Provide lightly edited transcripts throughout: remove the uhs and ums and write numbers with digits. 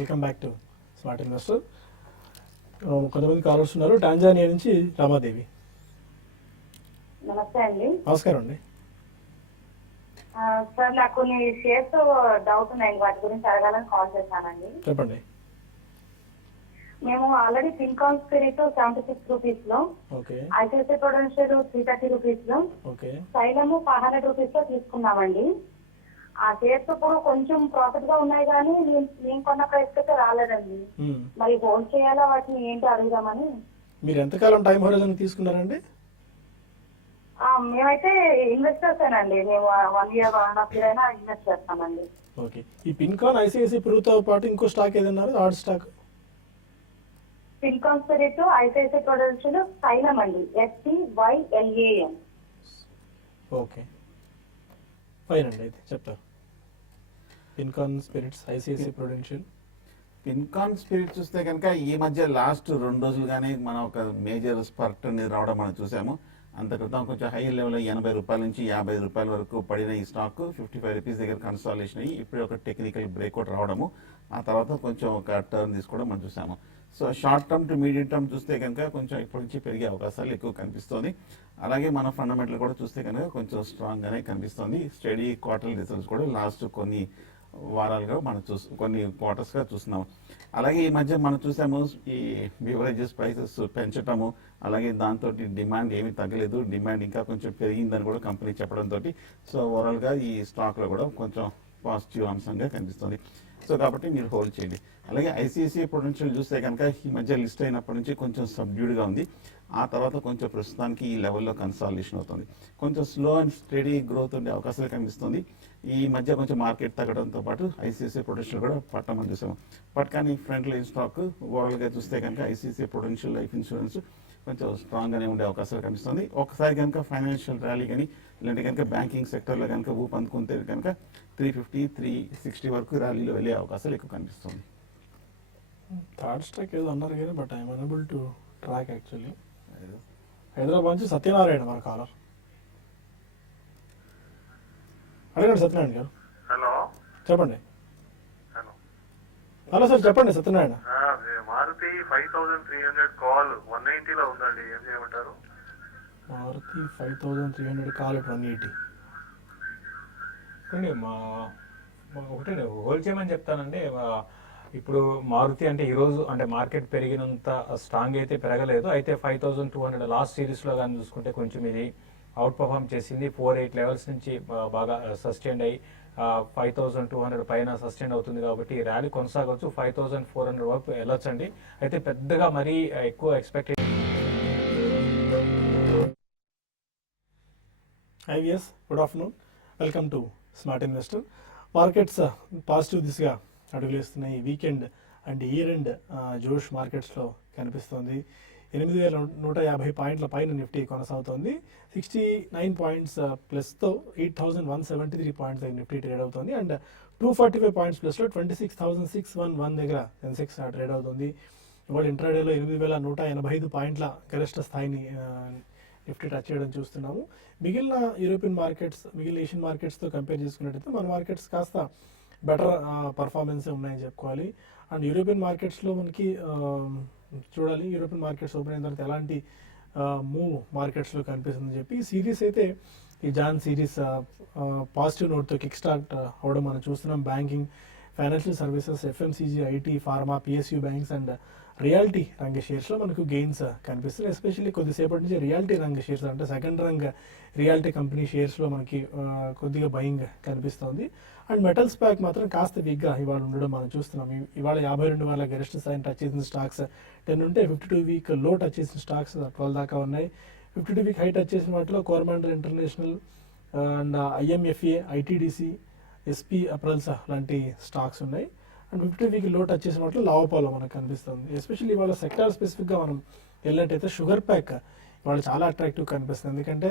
Welcome back to smart investor. కొంతమంది callers ఉన్నారు. Tanzania నుంచి రామాదేవి. నమస్తే అండి. నమస్కారం అండి. సార్ నాకు కొన్ని షేర్స్ డౌట్ ఉన్నాయి, వాటి గురించి అడగాలని కాల్ చేశానండి. చెప్పండి. మేము ఆల్రెడీ పింకాన్ స్పిరిట్ 76 రూపీస్ లో, ఐసిఐసిఐ ప్రొడెన్షియల్ 330 రూపీస్ లో, సైలము 500 రూపీస్ లో తీసుకున్నామండి. ఆ షేర్స్ ఇప్పుడు కొంచెం ప్రాఫిట్ గా ఉన్నాయి కానీ నేను కొన్న ప్రైస్ అయితే రాలేదండి. మరి హోల్డ్ చేయాలా, వాటిని ఏంటి అడుగుదామని. మీరు ఎంతకాలం టైం హోరిజన్ తీసుకున్నారండి? మేమైతే ఇన్వెస్టర్స్ అండి. మేము 1 year 1.5 year అయినా ఇన్వెస్ట్ చేస్తామండి. ఓకే. ఈ పిన్కాన్ ఐసిఐసిఐ ప్రూతో పాటు ఇంకో స్టాక్ ఏదన్నారు? ఆర్డ్ stock Pincon Spirit, ICICI Prudential, సైలం అండి. SCYLAM. ఓకే, ఫైన్ అండి. అయితే చెప్తారు. Pincon Spirits, ICICI Prudential. Pincon Spirit చూస్తే కనుక ఈ మధ్య లాస్ట్ 2 రోజులుగానే మనం ఒక మేజర్ స్పర్ట్ అనేది రావడం మనం చూసాము. అంత క్రితం కొంచెం హై లెవెల్ 80 రూపాయల నుంచి 50 రూపాయల వరకు పడిన ఈ స్టాక్ 55 రూపీస్ దగ్గర కన్సాలిడేషన్ అయ్యి ఇప్పుడు ఒక టెక్నికల్ బ్రేక్అవుట్ రావడము, ఆ తర్వాత కొంచెం ఒక టర్న్ తీసుకోవడం మనం చూసాము. So short term two medium term చూస్తే కనుక కొంచెం ఇప్పటి నుంచి పెరిగే అవకాశాలు ఎక్కువ కనిపిస్తుంది. అలాగే మన ఫండమెంటల్ కూడా చూస్తే కనుక కొంచెం స్ట్రాంగ్ గానే కనిపిస్తుంది. స్టడీ క్వార్టర్ రిజల్ట్స్ కూడా లాస్ట్ కొన్ని వారాలుగా మనం కొన్ని క్వార్టర్స్ గా చూస్తున్నాము. అలాగే ఈ మధ్య మనం చూసాము ఈ బివరేజెస్ ప్రైసెస్ పెంచటము, అలాగే దాంతో డిమాండ్ ఏమీ తగ్గలేదు, డిమాండ్ ఇంకా కొంచెం పెరిగిందని కూడా కంపెనీ చెప్పడంతో సో ఓవరాల్ గా ఈ స్టాక్ లో కూడా కొంచెం పాజిటివ్ అంశంగా కనిపిస్తుంది. సో కాబట్టి మీరు హోల్డ్ చేయండి. అలాగే ఐసిఐసిఐ ప్రొడెన్షియల్ చూస్తే కనుక ఈ మధ్య లిస్ట్ అయినప్పటి నుంచి కొంచెం సబ్డ్యూడ్గా ఉంది. ఆ తర్వాత కొంచెం ప్రస్తుతానికి ఈ లెవెల్లో కన్సాలిడేషన్ అవుతుంది. కొంచెం స్లో అండ్ స్టడీ గ్రోత్ ఉండే అవకాశాలు కనిపిస్తుంది. ఈ మధ్య కొంచెం మార్కెట్ తగ్గడంతో పాటు ఐసిఐసిఐ ప్రొడెన్షియల్ కూడా పట్టమని చూసాము. బట్ కానీ ఫ్రంట్ లైన్ స్టాక్ ఓవరాల్గా చూస్తే కనుక ఐసిఐసిఐ ప్రొడెన్షియల్ లైఫ్ ఇన్సూరెన్స్ కొంచెం స్ట్రాంగ్గానే ఉండే అవకాశాలు కనిపిస్తుంది. ఒకసారి కనుక ఫైనాన్షియల్ ర్యాలీ కానీ లేదంటే కనుక బ్యాంకింగ్ సెక్టర్లో కనుక ఊపు అందుకుంటే కనుక 350, 360 వరకు ర్యాలీలో వెళ్ళే అవకాశాలు ఎక్కువ కనిపిస్తుంది. థర్డ్ స్టాక్ ఏదో అన్నారు కదా, but I'm honourable to track actually. Hyderabad నుంచి సత్యనారాయణ మన కాలర్. అడగండి సత్యనారాయణ గారు. హలో చెప్పండి. హలో హలో సార్ చెప్పండి సత్యనారాయణ. మారుతి 5300 కాల్ 190 లో ఉందండి, ఏం చేయమంటారు? మారుతి 5300 కాల్ 180. ఒకటే హోల్డ్ చేయమని చెప్తానండి. ఇప్పుడు మారుతి అంటే ఈరోజు అంటే మార్కెట్ పెరిగినంత స్ట్రాంగ్ అయితే పెరగలేదు. అయితే 5200 లాస్ట్ సిరీస్లో కానీ చూసుకుంటే కొంచెం ఇది అవుట్ పర్ఫామ్ చేసింది. 48 లెవెల్స్ నుంచి బాగా సస్టైన్ అయ్యి 5200 పైన సస్టైన్ అవుతుంది. కాబట్టి ర్యాలీ కొనసాగవచ్చు. 5400 వరకు వెళ్ళొచ్చండి. అయితే పెద్దగా మరీ ఎక్కువ expect. IVS good afternoon, welcome to smart investor. Markets positive దిశగా అడుగులేస్తున్నాయి. వీకెండ్ అండ్ ఇయర్ ఎండ్ జోష్ మార్కెట్స్లో కనిపిస్తోంది. 8150 పాయింట్ల పైన నిఫ్టీ కొనసాగుతోంది. 69 పాయింట్స్ ప్లస్తో 8173 పాయింట్స్ దగ్గర నిఫ్టీ ట్రేడ్ అవుతుంది. అండ్ 245 పాయింట్స్ ప్లస్లో 26,611 దగ్గర సెన్సెక్స్ ట్రేడ్ అవుతుంది. ఇవాళ ఇంట్రాడేలో 8185 పాయింట్ల గరిష్ట స్థాయిని నిఫ్టీ టచ్ చేయడం చూస్తున్నాము. మిగిలిన యూరోపియన్ మార్కెట్స్, మిగిలిన ఏషియన్ మార్కెట్స్తో కంపేర్ చేసుకున్నట్టయితే మన మార్కెట్స్ కాస్త బెటర్ పర్ఫార్మెన్స్ ఉన్నాయని చెప్పుకోవాలి. అండ్ యూరోపియన్ మార్కెట్స్లో మనకి చూడాలి, యూరోపియన్ మార్కెట్స్ ఓపెన్ అయిన తర్వాత ఎలాంటి మూవ్ మార్కెట్స్లో కనిపిస్తుందని చెప్పి సిరీస్ అయితే ఈ జాన్ సిరీస్ పాజిటివ్ నోట్తో కిక్ స్టార్ట్ అవ్వడం మనం చూస్తున్నాం. Banking, financial services, FMCG, IT, pharma, PSU banks and reality రంగ షేర్స్లో మనకు గెయిన్స్ కనిపిస్తున్నాయి. ఎస్పెషల్లీ కొద్దిసేపటి నుంచి రియాలిటీ రంగ షేర్స్ అంటే సెకండ్ రంగ రియాలిటీ కంపెనీ షేర్స్లో మనకి కొద్దిగా బయింగ్ కనిపిస్తుంది. అండ్ మెటల్స్ ప్యాక్ మాత్రం కాస్త వీక్గా ఇవాళ ఉండడం మనం చూస్తున్నాం. ఇవాళ 52 వాళ్ళ గరిష్ట స్థాయిని టచ్ చేసిన స్టాక్స్ 10 ఉంటే 52 వీక్ లో టచ్ చేసిన స్టాక్స్ 12 దాకా ఉన్నాయి. 52 వీక్ హై టచ్ చేసిన వాటిలో Coromandel International and IMFA, ITDC, SP Apparels లాంటి స్టాక్స్ ఉన్నాయి. అండ్ 52 వీక్ లో టచ్ చేసిన వాటిలో లావపాలో మనకు కనిపిస్తుంది. ఎస్పెషల్లీ ఇవాళ సెక్టార్ స్పెసిఫిక్గా మనం వెళ్ళినట్టయితే షుగర్ ప్యాక్ ఇవాళ చాలా అట్రాక్టివ్ కనిపిస్తుంది. ఎందుకంటే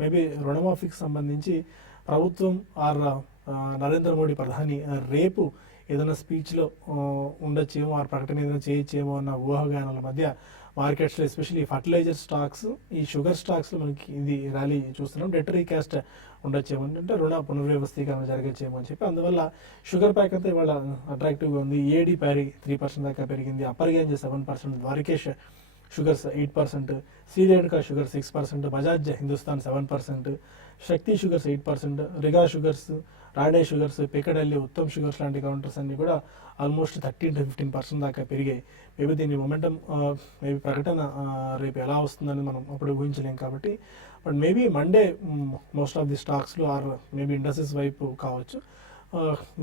మేబీ రుణమాఫీకి సంబంధించి ప్రభుత్వం ఆర్ నరేంద్ర మోడీ ప్రధాని రేపు ఏదైనా స్పీచ్లో ఉండొచ్చేమో, ఆ ప్రకటన ఏదైనా చేయొచ్చేమో అన్న ఊహాగానాల మధ్య మార్కెట్స్లో ఎస్పెషల్లీ ఫర్టిలైజర్ స్టాక్స్, ఈ షుగర్ స్టాక్స్లో మనకి ఇది ర్యాలీ చూస్తున్నాం. డెట్ రీకాస్ట్ ఉండొచ్చేమో, అంటే రుణ పునర్వ్యవస్థీకరణ జరగచ్చేమో అని చెప్పి, అందువల్ల షుగర్ ప్యాక్ అయితే ఇవాళ అట్రాక్టివ్గా ఉంది. ఏడీ ప్యారీ 3% దాకా పెరిగింది. Upper Ganges 7%, Dwarikesh sugars 8%, Shree Renuka sugar 6%, Bajaj Hindusthan 7%, Shakti sugars 8%, Riga sugars, రాడే షుగర్స్, పికడల్లి, ఉత్తమ్ షుగర్స్ లాంటి కౌంటర్స్ అన్ని కూడా ఆల్మోస్ట్ 13 to 15% దాకా పెరిగాయి. మేబీ దీని మొమెంటం మేబీ ప్రకటన రేపు ఎలా వస్తుందని మనం అప్పుడు ఊహించలేం కాబట్టి, but maybe Monday most of the స్టాక్స్లో ఆర్ మేబీ ఇండస్ట్రీస్ వైపు కావచ్చు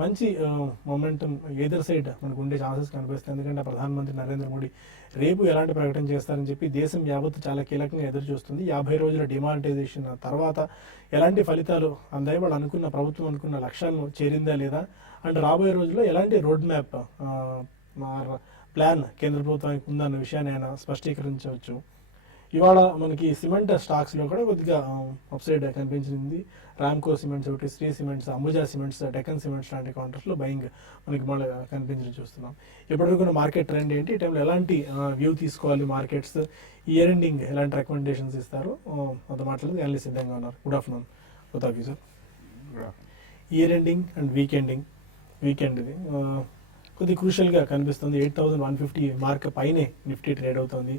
మంచి మొమెంటం ఏదర్ సైడ్ మనకు ఉండే ఛాన్సెస్ కనిపిస్తాయి. ఎందుకంటే ప్రధానమంత్రి నరేంద్ర మోడీ రేపు ఎలాంటి ప్రకటన చేస్తారని చెప్పి దేశం యావత్తు చాలా కీలకంగా ఎదురు చూస్తుంది. 50 రోజుల డిమానిటైజేషన్ తర్వాత ఎలాంటి ఫలితాలు అందాయి, వాళ్ళు అనుకున్న ప్రభుత్వం అనుకున్న లక్ష్యాలను చేరిందా లేదా, అండ్ రాబోయే రోజుల్లో ఎలాంటి రోడ్ మ్యాప్ ప్లాన్ కేంద్ర ప్రభుత్వానికి ఉందన్న విషయాన్ని ఆయన స్పష్టీకరించవచ్చు. ఇవాళ మనకి సిమెంట్ స్టాక్స్లో కూడా కొద్దిగా అప్సైడ్ కనిపించింది. రామ్కో సిమెంట్స్ ఒకటి, Shree cements, Ambuja cements, Deccan cements లాంటి కౌంటర్స్లో బయింగ్ మనకి మళ్ళీ కనిపించడం చూస్తున్నాం. ఇప్పటివరకు మార్కెట్ ట్రెండ్ ఏంటి, ఈ టైంలో ఎలాంటి వ్యూ తీసుకోవాలి మార్కెట్స్, ఇయర్ ఎండింగ్ ఎలాంటి రికమెండేషన్స్ ఇస్తారు అంత మాట్లాడేది అనలిస్ట్ సిద్ధంగా ఉన్నారు. Good afternoon good of you sir. Year ending and weekend ఇది కొద్ది క్రూషియల్గా కనిపిస్తుంది. 8,150 మార్క్ పైనే నిఫ్టీ ట్రేడ్ అవుతుంది.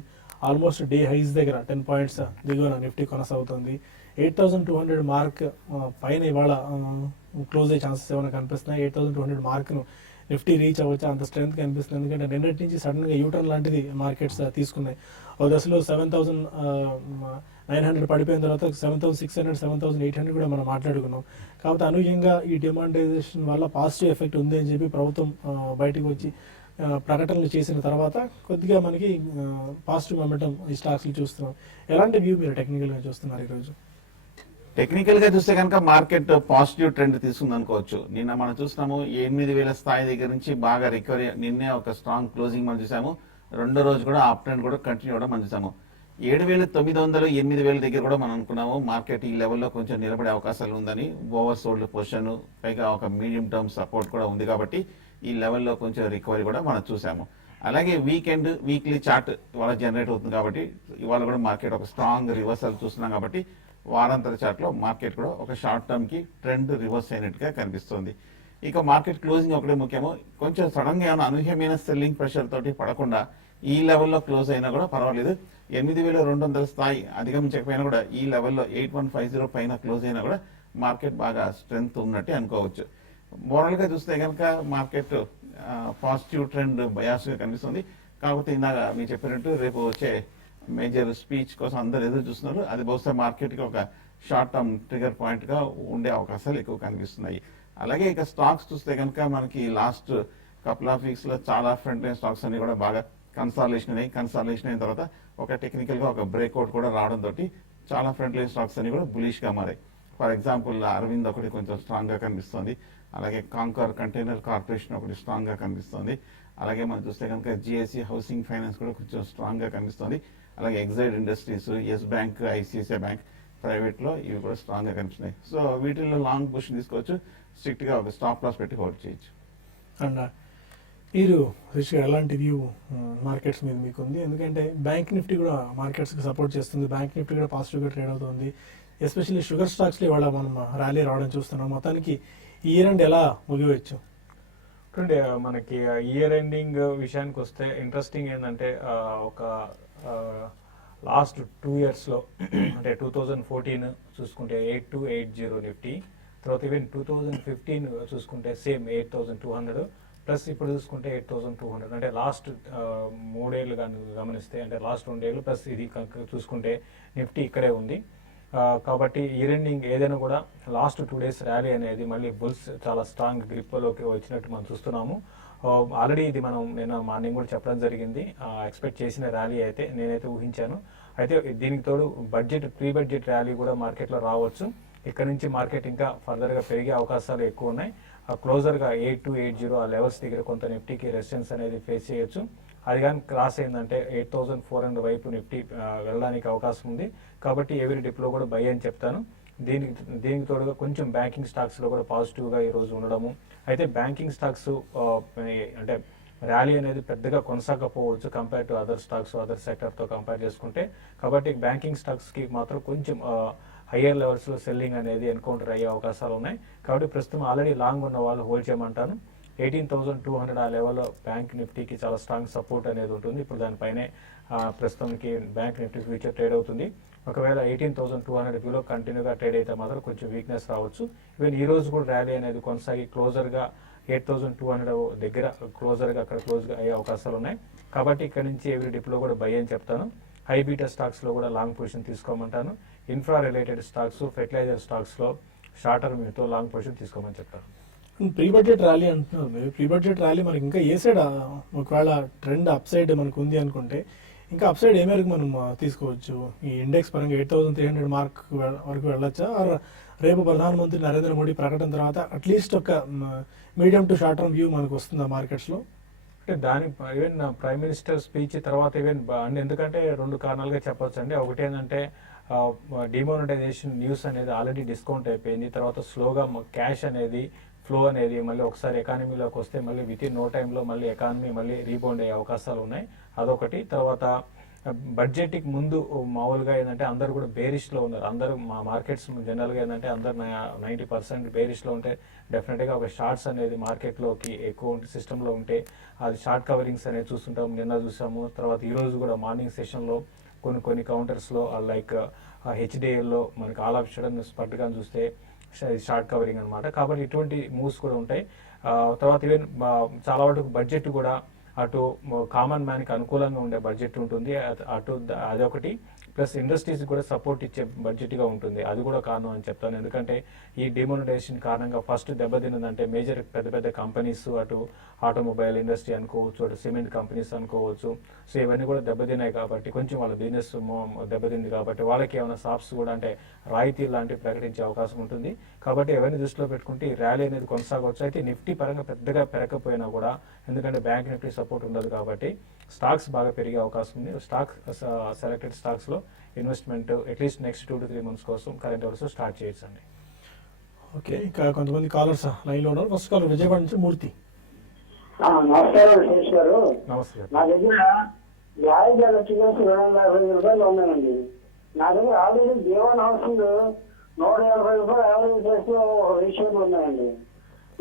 ఆల్మోస్ట్ డే హైస్ దగ్గర 10 పాయింట్స్ దిగువన నిఫ్టీ కొనసాగుతుంది. 8,200 మార్క్ పైన ఇవాళ క్లోజ్ అయ్యే ఛాన్సెస్ ఏమైనా కనిపిస్తున్నాయి. 8,200 మార్క్ను నిఫ్టీ రీచ్ అవ్వచ్చు, అంత స్ట్రెంత్ కనిపిస్తుంది. ఎందుకంటే నిన్నటి నుంచి సడన్గా యూటర్న్ లాంటిది మార్కెట్స్ తీసుకున్నాయి. ఒక దశలో 7,900 పడిపోయిన తర్వాత 7,600, 7,800 కూడా మనం మాట్లాడుకున్నాం. కాబట్టి అనూహ్యంగా ఈ డిమానిటైజేషన్ వల్ల పాజిటివ్ ఎఫెక్ట్ ఉంది అని చెప్పి ప్రభుత్వం బయటకు వచ్చి ప్రకటనలు చేసిన తర్వాత కొద్దిగా మనకి పాజిటివ్ మొమెంటం ఈ స్టాక్స్లు చూస్తున్నాం. ఎలాంటి వ్యూ మీరు టెక్నికల్గా చూస్తున్నారు ఈరోజు? టెక్నికల్ గా చూస్తే కనుక మార్కెట్ పాజిటివ్ ట్రెండ్ తీసుకుంది అనుకోవచ్చు. నిన్న మనం చూస్తున్నాము 8,000 స్థాయి దగ్గర నుంచి బాగా రికవరీ, నిన్నే ఒక స్ట్రాంగ్ క్లోజింగ్ మనం చూసాము. రెండో రోజు కూడా అప్ ట్రెండ్ కూడా కంటిన్యూ అవ్వడం మనం చూసాము. 7,900, 8,000 దగ్గర కూడా మనం అనుకున్నాము మార్కెట్ ఈ లెవెల్లో కొంచెం నిలబడే అవకాశాలు ఉందని. ఓవర్ సోల్డ్ పొజిషన్, పైగా ఒక మీడియం టర్మ్ సపోర్ట్ కూడా ఉంది కాబట్టి ఈ లెవెల్లో కొంచెం రికవరీ కూడా మనం చూసాము. అలాగే వీక్లీ చార్ట్ ఇవాళ జనరేట్ అవుతుంది కాబట్టి ఇవాళ కూడా మార్కెట్ ఒక స్ట్రాంగ్ రివర్సల్ చూస్తున్నాం కాబట్టి వారాంతర చార్ట్లో మార్కెట్ కూడా ఒక షార్ట్ టర్మ్ కి ట్రెండ్ రివర్స్ అయినట్టుగా కనిపిస్తుంది. ఇక మార్కెట్ క్లోజింగ్ ఒకటే ముఖ్యము. కొంచెం సడన్ గా ఏమైనా అనూహ్యమైన సెల్లింగ్ ప్రెషర్ తోటి పడకుండా ఈ లెవెల్లో క్లోజ్ అయినా కూడా పర్వాలేదు. 8,200 స్థాయి అధిగమించకపోయినా కూడా ఈ లెవెల్లో 8,150 పైన క్లోజ్ అయినా కూడా మార్కెట్ బాగా స్ట్రెంగ్త్ ఉన్నట్టే అనుకోవచ్చు. మోరల్ గా చూస్తే కనుక మార్కెట్ పాజిటివ్ ట్రెండ్ బయాస్ గా కనిపిస్తుంది. కాకపోతే ఇందాక మీరు చెప్పినట్టు రేపు వచ్చే మేజర్ స్పీచ్ కోసం అందరు ఎదురు చూస్తున్నారు. అది బహుశా మార్కెట్ కి ఒక షార్ట్ టర్మ్ ట్రిగర్ పాయింట్ గా ఉండే అవకాశాలు ఎక్కువ కనిపిస్తున్నాయి. అలాగే ఇక స్టాక్స్ చూస్తే కనుక మనకి లాస్ట్ కపుల్ ఆఫ్ వీక్స్ లో చాలా ఫ్రంట్ లైన్ స్టాక్స్ అన్ని కూడా బాగా కన్సాలిడేషన్ అయిన తర్వాత ఒక టెక్నికల్ గా ఒక బ్రేక్అవుట్ కూడా రావడం తోటి చాలా ఫ్రంట్ లైన్ స్టాక్స్ అన్ని కూడా బులిష్ గా మారాయి. ఫర్ ఎగ్జాంపుల్ అరవింద్ ఒకటి కొంచెం స్ట్రాంగ్ గా కనిపిస్తుంది. అలాగే కాంకర్ కంటైనర్ కార్పొరేషన్ ఒకటి స్ట్రాంగ్ గా కనిపిస్తుంది. అలాగే మనం చూస్తే కనుక జిఎస్సి హౌసింగ్ ఫైనాన్స్ కూడా కొంచెం స్ట్రాంగ్ గా కనిపిస్తుంది. అలాగే Exide industries, Yes bank, ICICI bank private లో ఇవి కూడా స్ట్రాంగ్ గా కనిపిస్తున్నాయి. సో వీటిల్లో లాంగ్ పొజిషన్ తీసుకోవచ్చు, స్ట్రిక్ట్ గా ఒక స్టాప్ లాస్ పెట్టి హోల్డ్ చేయొచ్చు. అండ్ మీరు రిషి ఎలాంటి వ్యూ మార్కెట్స్ మీద మీకు ఉంది? ఎందుకంటే బ్యాంక్ నిఫ్టీ కూడా మార్కెట్స్కి సపోర్ట్ చేస్తుంది, బ్యాంక్ నిఫ్టీ కూడా పాజిటివ్గా ట్రేడ్ అవుతుంది. ఎస్పెషల్లీ షుగర్ స్టాక్స్లో ఇవాళ మనం ర్యాలీ రావడం చూస్తున్నాం. మొత్తానికి ఇయర్ ఎండ్ ఎలా ముగివచ్చు? చూడండి, మనకి ఇయర్ ఎండింగ్ విషయానికి వస్తే ఇంట్రెస్టింగ్ ఏంటంటే ఒక లాస్ట్ 2 yearsలో అంటే 2014 చూసుకుంటే 8,280 నిఫ్టీ, తర్వాత ఈవెన్ 2015 చూసుకుంటే సేమ్ 8,200 ప్లస్ ఇప్పుడు చూసుకుంటే 8,200. అంటే లాస్ట్ 3 ఏళ్ళు కానీ గమనిస్తే, అంటే లాస్ట్ 2 ఏళ్ళు ప్లస్ ఇది చూసుకుంటే నిఫ్టీ ఇక్కడే ఉంది. కాబట్టి ఇయర్ ఎండింగ్ ఏదైనా కూడా లాస్ట్ 2 days ర్యాలీ అనేది మళ్ళీ బుల్స్ చాలా స్ట్రాంగ్ గ్రిప్లోకి వచ్చినట్టు మనం చూస్తున్నాము. ఆల్రెడీ ఇది మనం నేను మార్నింగ్ కూడా చెప్పడం జరిగింది. ఎక్స్పెక్ట్ చేసిన ర్యాలీ అయితే నేనైతే ఊహించాను. అయితే దీనికి తోడు ప్రీ బడ్జెట్ ర్యాలీ కూడా మార్కెట్లో రావచ్చు. ఇక్కడ నుంచి మార్కెట్ ఇంకా ఫర్దర్గా పెరిగే అవకాశాలు ఎక్కువ ఉన్నాయి. క్లోజర్గా 8,280 ఆ లెవెల్స్ దగ్గర కొంత నిఫ్టీకి రెసిస్టెన్స్ అనేది ఫేస్ చేయొచ్చు. అది కానీ క్రాస్ అయిందంటే 8,400 వైపు నిఫ్టీ వెళ్ళడానికి అవకాశం ఉంది. కాబట్టి ఎవరి డిప్లో కూడా బై అని చెప్తాను. దీనికి తోడుగా కొంచెం బ్యాంకింగ్ స్టాక్స్లో కూడా పాజిటివ్గా ఈరోజు ఉండడము. అయితే బ్యాంకింగ్ స్టాక్స్ అంటే ర్యాలీ అనేది పెద్దగా కొనసాగకపోవచ్చు compare to other stocks other సెక్టర్తో కంపేర్ చేసుకుంటే. కాబట్టి బ్యాంకింగ్ స్టాక్స్కి మాత్రం కొంచెం హయ్యర్ లెవెల్స్లో సెల్లింగ్ అనేది ఎన్కౌంటర్ అయ్యే అవకాశాలు ఉన్నాయి. కాబట్టి ప్రస్తుతం ఆల్రెడీ లాంగ్ ఉన్న వాళ్ళు హోల్డ్ చేయమంటాను. 18,200 ఆ లెవెల్లో బ్యాంక్ నిఫ్టీకి చాలా స్ట్రాంగ్ సపోర్ట్ అనేది ఉంటుంది. ఇప్పుడు దానిపైనే ప్రస్తుతానికి బ్యాంక్ నిఫ్టీ ఫ్యూచర్ ట్రేడ్ అవుతుంది. ఒకవేళ 18,200 బిలో కంటిన్యూగా ట్రేడ్ అయితే మాత్రం కొంచెం వీక్నెస్ రావచ్చు. ఈవెన్ ఈ రోజు కూడా ర్యాలీ అనేది కొనసాగి క్లోజర్గా 8,200 దగ్గర క్లోజర్గా అక్కడ క్లోజ్గా అయ్యే అవకాశాలు ఉన్నాయి. కాబట్టి ఇక్కడ నుంచి ఎవ్రీ డిప్లో కూడా బై అని చెప్తాను. హై బీటా స్టాక్స్లో కూడా లాంగ్ పొజిషన్ తీసుకోమంటాను. ఇన్ఫ్రా రిలేటెడ్ స్టాక్స్, ఫెర్టిలైజర్ స్టాక్స్లో షార్ట్ టర్మ్ మీతో లాంగ్ పొజిషన్ తీసుకోమని చెప్తాను. ప్రీ బడ్జెట్ ర్యాలీ అంటున్నారు మీరు. ప్రీ బడ్జెట్ ర్యాలీ మనకి ఇంకా ఏ సైడ్ ఒకవేళ ట్రెండ్ అప్ సైడ్ మనకు ఉంది అనుకుంటే ఇంకా అప్ సైడ్ ఏ మేరకు మనం తీసుకోవచ్చు? ఈ ఇండెక్స్ పరంగా 8,300 మార్క్ వరకు వెళ్ళొచ్చా? రేపు ప్రధానమంత్రి నరేంద్ర మోడీ ప్రకటన తర్వాత అట్లీస్ట్ ఒక medium to short term view మనకు వస్తుందా మార్కెట్స్లో? అంటే దాని ఈవెన్ ప్రైమ్ మినిస్టర్ స్పీచ్ తర్వాత ఈవెన్ ఎందుకంటే 2 కారణాలుగా చెప్పొచ్చు అండి. ఒకటి ఏంటంటే డిమానిటైజేషన్ న్యూస్ అనేది ఆల్రెడీ డిస్కౌంట్ అయిపోయింది. తర్వాత స్లోగా క్యాష్ అనేది ఫ్లో అనేది మళ్ళీ ఒకసారి ఎకానమీలోకి వస్తే మళ్ళీ విత్ ఇన్ నో టైంలో మళ్ళీ ఎకానమీ మళ్ళీ రీబౌండ్ అయ్యే అవకాశాలు ఉన్నాయి. అదొకటి. తర్వాత బడ్జెట్కి ముందు మామూలుగా ఏంటంటే అందరూ కూడా బేరిష్లో ఉన్నారు. అందరూ మా మార్కెట్స్ జనరల్గా ఏంటంటే అందరు 90% బేరిష్లో ఉంటే డెఫినెట్గా ఒక షార్ట్స్ అనేది మార్కెట్లోకి ఎక్కువ సిస్టంలో ఉంటే అది షార్ట్ కవరింగ్స్ అనేది చూస్తుంటాం. నిన్న చూసాము. తర్వాత ఈరోజు కూడా మార్నింగ్ సెషన్లో కొన్ని కౌంటర్స్లో లైక్ హెచ్డిఎల్లో మనకి ఆల్ ఆఫ్ సడన్ స్పర్ట్గా చూస్తే షార్ట్ కవరింగ్ అనమాట. కాబట్టి ఇటువంటి మూవ్స్ కూడా ఉంటాయి. తర్వాత ఈవెన్ చాలా వరకు బడ్జెట్ కూడా అటు కామన్ మ్యాన్కి అనుకూలంగా ఉండే బడ్జెట్ ఉంటుంది. అటు అదొకటి. ప్లస్ ఇండస్ట్రీస్ కూడా సపోర్ట్ ఇచ్చే బడ్జెట్గా ఉంటుంది. అది కూడా కారణం అని చెప్తాను. ఎందుకంటే ఈ డిమోనిటైజేషన్ కారణంగా ఫస్ట్ దెబ్బతిన్నదంటే మేజర్ పెద్ద పెద్ద కంపెనీస్, అటు ఆటోమొబైల్ ఇండస్ట్రీ అనుకోవచ్చు, అటు సిమెంట్ కంపెనీస్ అనుకోవచ్చు. సో ఇవన్నీ కూడా దెబ్బతిన్నాయి కాబట్టి కొంచెం వాళ్ళ బిజినెస్ దెబ్బతింది కాబట్టి వాళ్ళకి ఏమైనా షాప్స్ కూడా అంటే రాయితీ లాంటివి ప్రకటించే అవకాశం ఉంటుంది. కాబట్టి ఎవరిని దృష్టిలో పెట్టుకుంటే ఈ ర్యాలీ అనేది కొనసాగవచ్చు. అయితే నిఫ్టీ పరంగా పెద్దగా పెరగకపోయినా కూడా ఎందుకంటే బ్యాంక్ నిఫ్టీ సపోర్ట్ ఉండదు కాబట్టి స్టాక్స్ బాగా పెరిగే అవకాశం ఉంది. సెలెక్టెడ్ స్టాక్స్లో investment at least next 2 to 3 months కోసం కరెంట్ అవర్స్ స్టార్ట్ చేయొచ్చు అండి. ఓకే, ఇంకా కొంతమంది కాలర్స్ లైన్లో ఉన్నారు. ఫస్ట్ కాలర్ విజయవాడ నుంచి మూర్తి. నమస్కారం శేష్ గారు. నమస్తే. నా దగ్గర 250 రూపాయలు ఉన్నాయండి. నా దగ్గర ఆల్రెడీ జీవన్ హౌసింగ్ 180 రూపాయలు యావరేజ్ చేస్తూ రేషియోలు ఉన్నాయండి.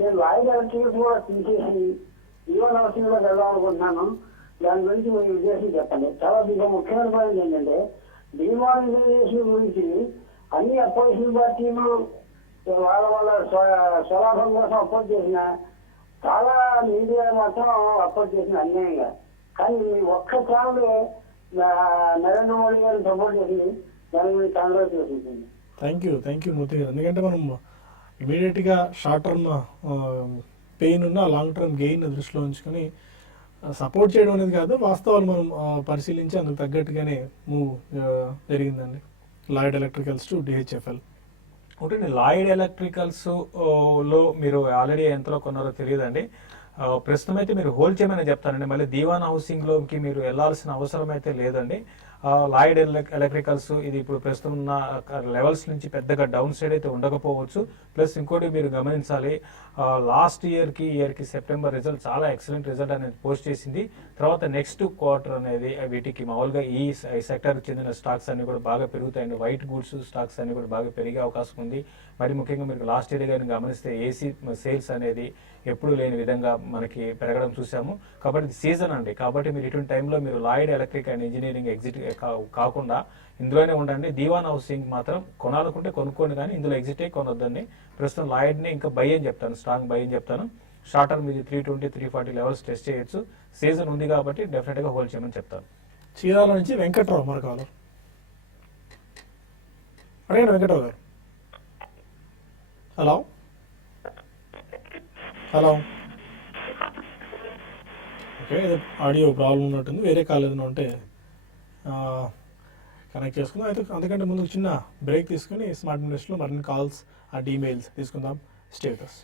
నేను లాయిడ్ ఎలక్ట్రికల్స్ కూడా తీసేసి జీవన్ హౌసింగ్ లో వెళ్దాం అనుకుంటున్నాను. దాని గురించి మీ ఉద్దేశం చెప్పండి. చాలా ఇంకా ముఖ్యమైన పాయింట్ ఏంటంటే డిమానిటైజేషన్ గురించి అన్ని అపోజిషన్ పార్టీలు వాళ్ళ స్వలాభం కోసం అపోజ్ చేసిన చాలా మీడియా మాత్రం అపోజ్ చేసిన అన్యాయంగా. కానీ మీ ఒక్క ఛానల్ నరేంద్ర మోడీ గారిని సపోర్ట్ చేసింది. దాని గురించి కాంగ్రెస్ చేసింది. థ్యాంక్ యూ మూర్తి గారు. ఎందుకంటే మనం ఇమీడియట్గా షార్ట్ టర్మ్ పెయిన్ ఉన్న లాంగ్ టర్మ్ గెయిన్ దృష్టిలో ఉంచుకొని సపోర్ట్ చేయడం అనేది కాదు, వాస్తవాలు మనం పరిశీలించి అందుకు తగ్గట్టుగానే మూవ్ జరిగిందండి. Lloyd electricals to DHFL. ఒకటి లాయిడ్ ఎలక్ట్రికల్స్ లో మీరు ఆల్రెడీ ఎంతలో కొన్నారో తెలియదండి. ప్రస్తుతం అయితే మీరు హోల్డ్ చేయమని చెప్తానండి. మళ్ళీ దీవాన్ హౌసింగ్లోకి మీరు వెళ్ళాల్సిన అవసరం అయితే లేదండి. లాయిడ్ ఎలక్ట్రికల్స్ ఇది ఇప్పుడు ప్రస్తుతం ఉన్న లెవెల్స్ నుంచి పెద్దగా డౌన్ సైడ్ అయితే ఉండకపోవచ్చు. ప్లస్ ఇంకోటి మీరు గమనించాలి, లాస్ట్ ఇయర్కి సెప్టెంబర్ రిజల్ట్ చాలా ఎక్సలెంట్ రిజల్ట్ అనేది పోస్ట్ చేసింది. తర్వాత నెక్స్ట్ క్వార్టర్ అనేది వీటికి మామూలుగా ఈ సెక్టర్కి చెందిన స్టాక్స్ అన్ని కూడా బాగా పెరుగుతాయండి. వైట్ గూడ్స్ స్టాక్స్ అన్ని కూడా బాగా పెరిగే అవకాశం ఉంది. మరి ముఖ్యంగా మీరు లాస్ట్ ఇయర్ కానీ గమనిస్తే ఏసీ సేల్స్ అనేది ఎప్పుడు లేని విధంగా మనకి పెరగడం చూసాము. కాబట్టి సీజన్ అండి. కాబట్టి మీరు ఇటువంటి టైంలో మీరు Lloyd electric and engineering exit కాకుండా ఇందులోనే ఉండండి. దీవాన్ హౌసింగ్ మాత్రం కొనాలనుకుంటే కొనుక్కోండి, కానీ ఇందులో ఎగ్జిట్ కొనొద్దండి. ప్రస్తుతం లాయిడ్ని ఇంకా బై అని చెప్తాను, స్ట్రాంగ్ బై అని చెప్తాను. షార్ట్ టర్మ్ ఇది 320, 340 లెవెల్స్ టెస్ట్ చేయొచ్చు. సీజన్ ఉంది కాబట్టి డెఫినెట్గా హోల్డ్ చేయమని చెప్తాను. చీరాల నుంచి వెంకట్రావు మరి కావాలి. అడగండి వెంకట్రావు గారు. హలో ఓకే, ఆడియో ప్రాబ్లం ఉన్నట్టుంది. వేరే కాల్ ఏదైనా ఉంటే కనెక్ట్ చేసుకుందాం. అయితే అందుకంటే ముందు చిన్న బ్రేక్ తీసుకుని స్మార్ట్ ఇన్వెస్ట్లో మరిన్ని కాల్స్ అండ్ ఈమెయిల్స్ తీసుకుందాం. Stay with us.